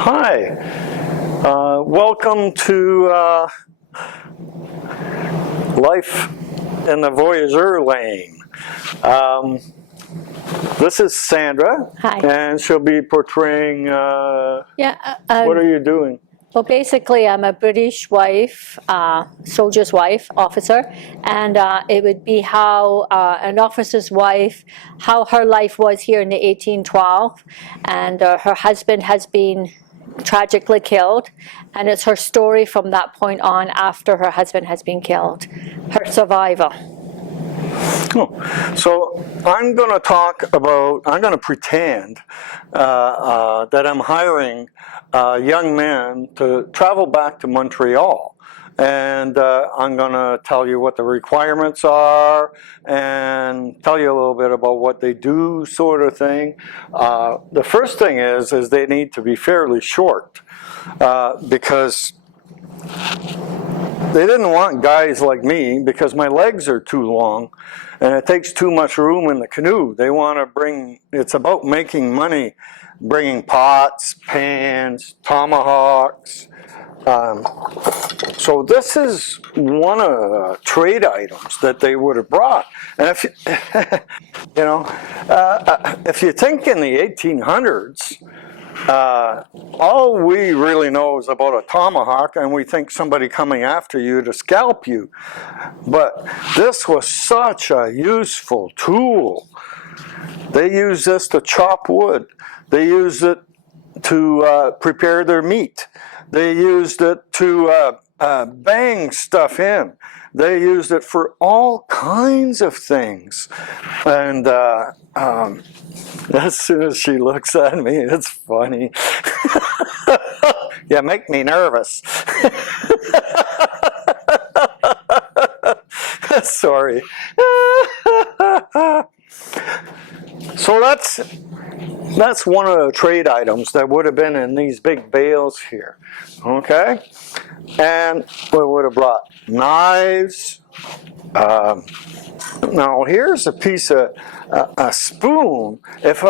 Hi, welcome to Life in the Voyager Lane. This is Sandra. Hi. And she'll be portraying, what are you doing? Well, basically, I'm a British wife, soldier's wife, officer, and it would be how an officer's wife, how her life was here in the 1812, and her husband has been tragically killed, and it's her story from that point on after her husband has been killed, her survival. Oh. So I'm going to pretend that I'm hiring young men to travel back to Montreal. And I'm going to tell you what the requirements are and tell you a little bit about what they do, sort of thing. The first thing is they need to be fairly short because they didn't want guys like me because my legs are too long and it takes too much room in the canoe. They want to it's about making money, bringing pots, pans, tomahawks. So this is one of the trade items that they would have brought. And if if you think in the 1800s, all we really know is about a tomahawk, and we think somebody coming after you to scalp you. But this was such a useful tool. They used this to chop wood. They used it to prepare their meat. They used it to bang stuff in. They used it for all kinds of things. And as soon as she looks at me, it's funny. You make me nervous. Sorry. So that's one of the trade items that would have been in these big bales here. Okay? And we would have brought knives. Now here's a piece of a spoon. If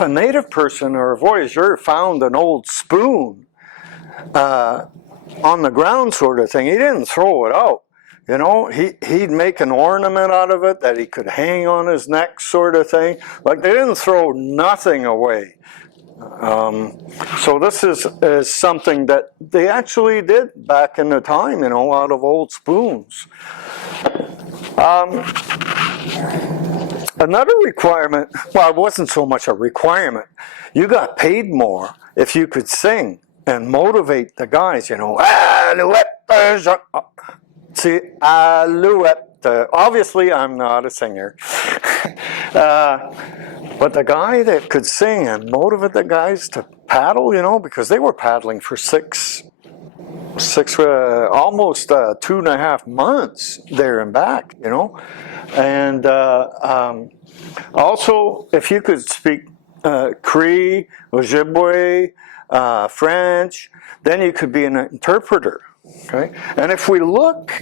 a native person or a voyageur found an old spoon on the ground, sort of thing, he didn't throw it out. You know, he'd make an ornament out of it that he could hang on his neck, sort of thing. Like, they didn't throw nothing away. So this is something that they actually did back in the time, you know, out of old spoons. Another requirement, well, it wasn't so much a requirement. You got paid more if you could sing and motivate the guys, you know. See, alouette. Obviously, I'm not a singer. But the guy that could sing and motivate the guys to paddle, you know, because they were paddling for almost 2.5 months there and back, you know. And also, if you could speak Cree, Ojibwe, French, then you could be an interpreter. Okay, and if we look,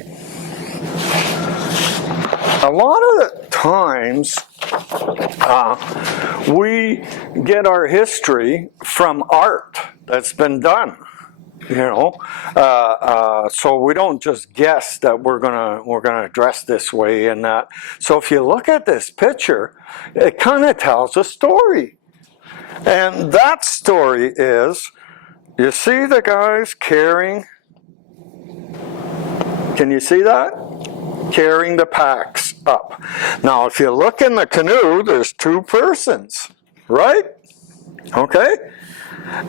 a lot of the times we get our history from art that's been done, you know. So we don't just guess that we're gonna dress this way and that. So if you look at this picture, it kind of tells a story, and that story is, you see the guys carrying. Can you see that? Carrying the packs up. Now, if you look in the canoe, there's 2 persons, right? Okay?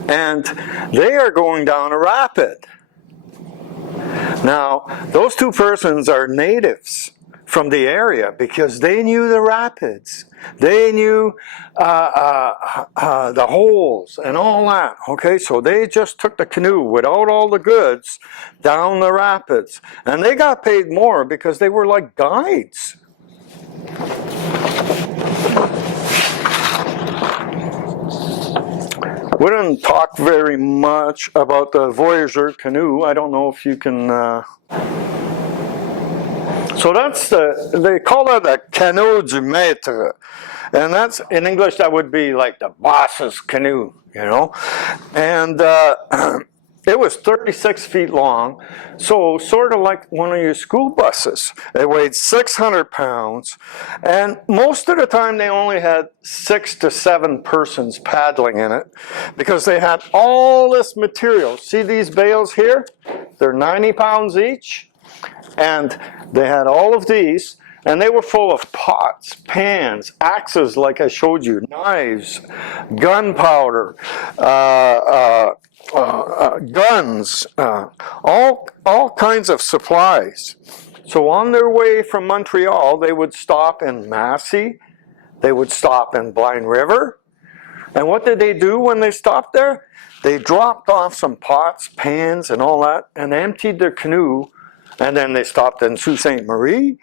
And they are going down a rapid. Now, those 2 persons are natives from the area because they knew the rapids. They knew the holes and all that. Okay, so they just took the canoe without all the goods down the rapids. And they got paid more because they were like guides. We didn't talk very much about the Voyager Canoe. I don't know if you can... So that's they call it a canot du maître. And that's, in English, that would be like the boss's canoe, you know. And it was 36 feet long, so sort of like one of your school buses. It weighed 600 pounds, and most of the time they only had 6 to 7 persons paddling in it because they had all this material. See these bales here? They're 90 pounds each, and they had all of these, and they were full of pots, pans, axes like I showed you, knives, gunpowder, guns, all kinds of supplies. So on their way from Montreal, they would stop in Massey, they would stop in Blind River, and what did they do when they stopped there? They dropped off some pots, pans, and all that, and emptied their canoe, and then they stopped in Sault Ste. Marie,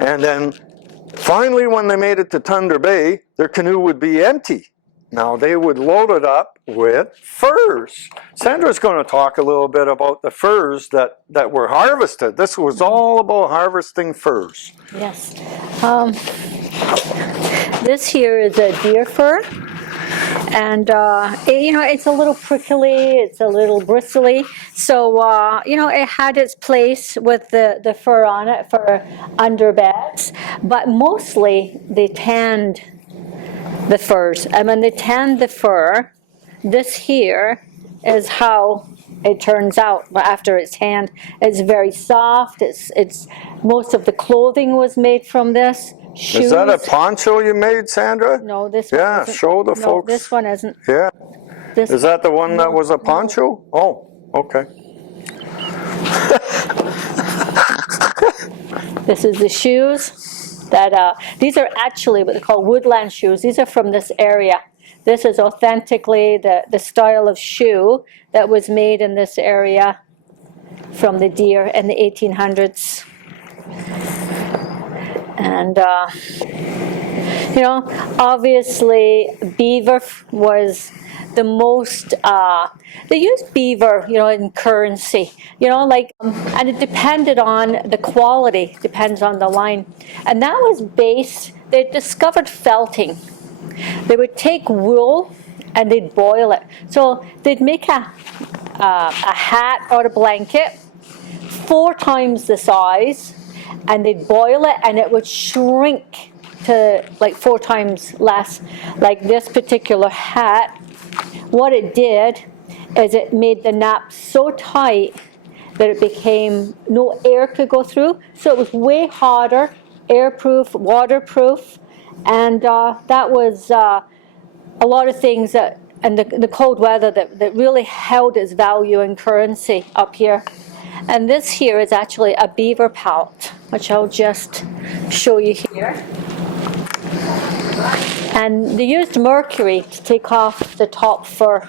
and then finally when they made it to Thunder Bay, their canoe would be empty. Now they would load it up with furs. Sandra's going to talk a little bit about the furs that were harvested. This was all about harvesting furs. Yes. This here is a deer fur. And, it's a little prickly, it's a little bristly. So, it had its place with the fur on it for underbeds. But mostly they tanned the furs. And when they tanned the fur, this here is how it turns out after it's tanned. It's very soft. It's most of the clothing was made from this. Shoes. Is that a poncho you made, Sandra? No, this one Yeah, isn't. show the No, folks. this one isn't. Yeah. Is that the one that was a No. poncho? Oh, okay. This is the shoes that, these are actually what they call woodland shoes. These are from this area. This is authentically the style of shoe that was made in this area from the deer in the 1800s. And, obviously beaver was the most, they used beaver, in currency, and it depended on the quality, depends on the line. And that was based, they discovered felting. They would take wool and they'd boil it. So they'd make a hat or a blanket 4 times the size, and they'd boil it and it would shrink to like 4 times less. Like this particular hat, what it did is it made the nap so tight that it became, no air could go through. So it was way harder, airproof, waterproof, and that was a lot of things that, and the cold weather that really held its value in currency up here. And this here is actually a beaver pout, which I'll just show you here. And they used mercury to take off the top fur.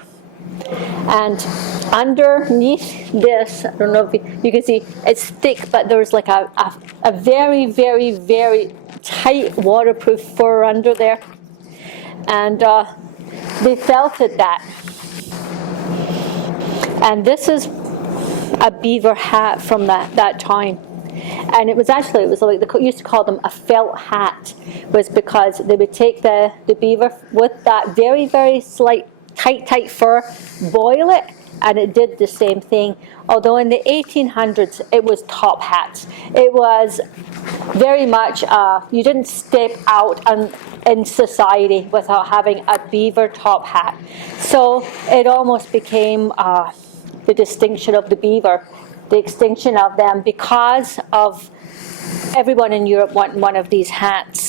And underneath this, I don't know if you can see, it's thick, but there's like a very, very, very tight waterproof fur under there. And they felted that. And this is a beaver hat from that time. And it was like, they used to call them a felt hat, was because they would take the beaver with that very, very slight, tight fur, boil it, and it did the same thing. Although in the 1800s, it was top hats. It was very much, you didn't step out in society without having a beaver top hat. So it almost became the distinction of the beaver, the extinction of them, because of everyone in Europe wanting one of these hats.